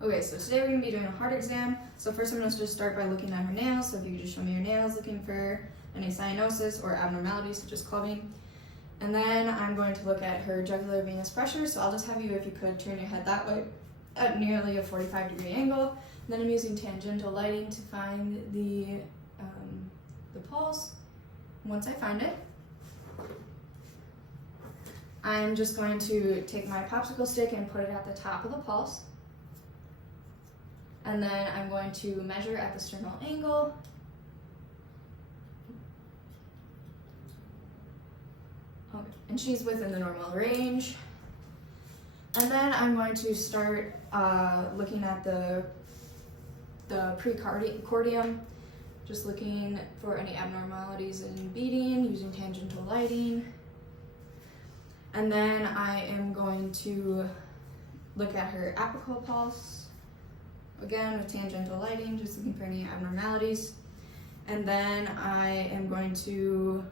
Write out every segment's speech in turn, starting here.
Okay, so today we're going to be doing a heart exam. So first I'm going to just start by looking at her nails. So if you could just show me your nails, looking for any cyanosis or abnormalities such as clubbing. And then I'm going to look at her jugular venous pressure. So I'll just have you, if you could, turn your head that way at nearly a 45-degree angle. And then I'm using tangential lighting to find the pulse. Once I find it, I'm just going to take my popsicle stick and put it at the top of the pulse. And then I'm going to measure at the sternal angle. Okay. And she's within the normal range. And then I'm going to start looking at the precordium, just looking for any abnormalities in beating using tangential lighting. And then I am going to look at her apical pulse, again with tangential lighting, just looking for any abnormalities. And then I am going to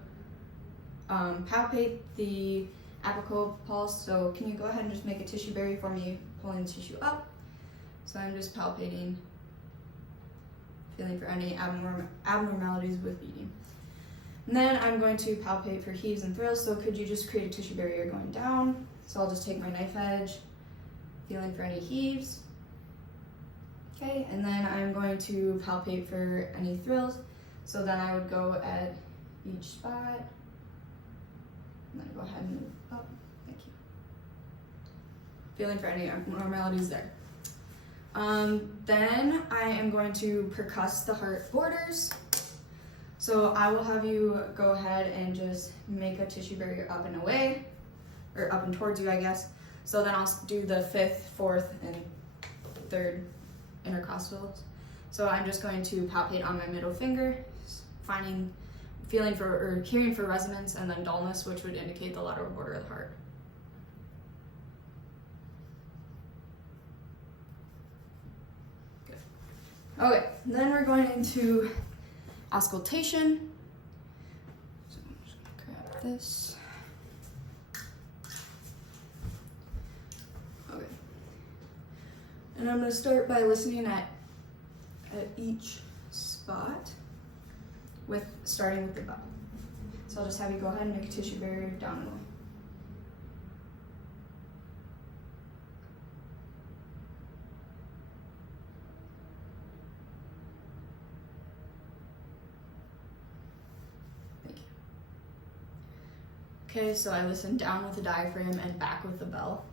palpate the apical pulse. So can you go ahead and just make a tissue berry for me, pulling the tissue up. So I'm just palpating, feeling for any abnormalities with beating. And then I'm going to palpate for heaves and thrills. So could you just create a tissue barrier going down? So I'll just take my knife edge, feeling for any heaves. Okay, and then I'm going to palpate for any thrills. So then I would go at each spot, and then go ahead and move up. Thank you. Feeling for any abnormalities there. Then I am going to percuss the heart borders. So I will have you go ahead and just make a tissue barrier up and away, or up and towards you, I guess. So then I'll do the 5th, 4th, and 3rd intercostals. So I'm just going to palpate on my middle finger, feeling for or hearing for resonance, and then dullness, which would indicate the lateral border of the heart. Good. Okay, then we're going into auscultation. So I'm just gonna grab this. Okay. And I'm gonna start by listening at each spot, starting with the bell. So I'll just have you go ahead and make a tissue barrier down and away. Okay, so I listen down with the diaphragm and back with the bell.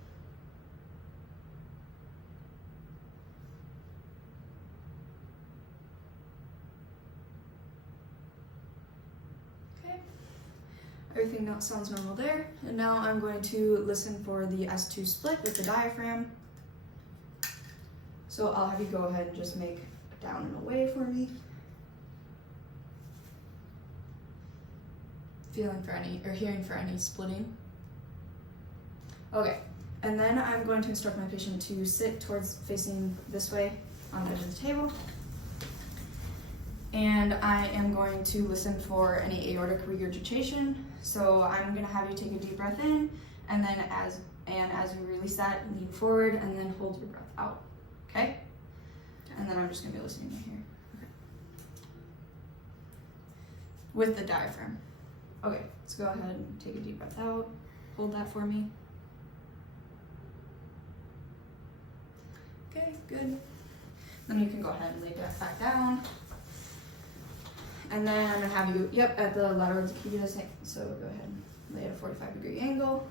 Okay, everything else sounds normal there. And now I'm going to listen for the S2 split with the diaphragm. So I'll have you go ahead and just make down and away for me. Feeling for any, or hearing for any splitting. Okay, and then I'm going to instruct my patient to sit towards facing this way on the edge of the table. And I am going to listen for any aortic regurgitation. So I'm gonna have you take a deep breath in, and then as you release that, lean forward and then hold your breath out, okay? And then I'm just gonna be listening right here. Okay. With the diaphragm. Okay, let's go ahead and take a deep breath out. Hold that for me. Okay, good. Then you can go ahead and lay that back down. And then I'm gonna have you, at the lateral decubitus, so go ahead and lay at a 45-degree angle.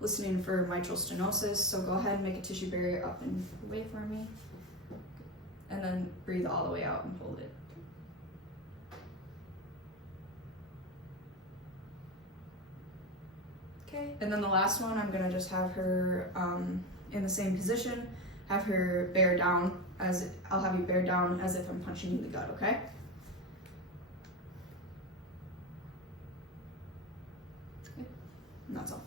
Listening for mitral stenosis, so go ahead and make a tissue barrier up and away for me. And then breathe all the way out and hold it. Okay, and then the last one, I'm gonna just have her in the same position, have her bear down I'll have you bear down as if I'm punching you in the gut, okay? Okay, and that's all.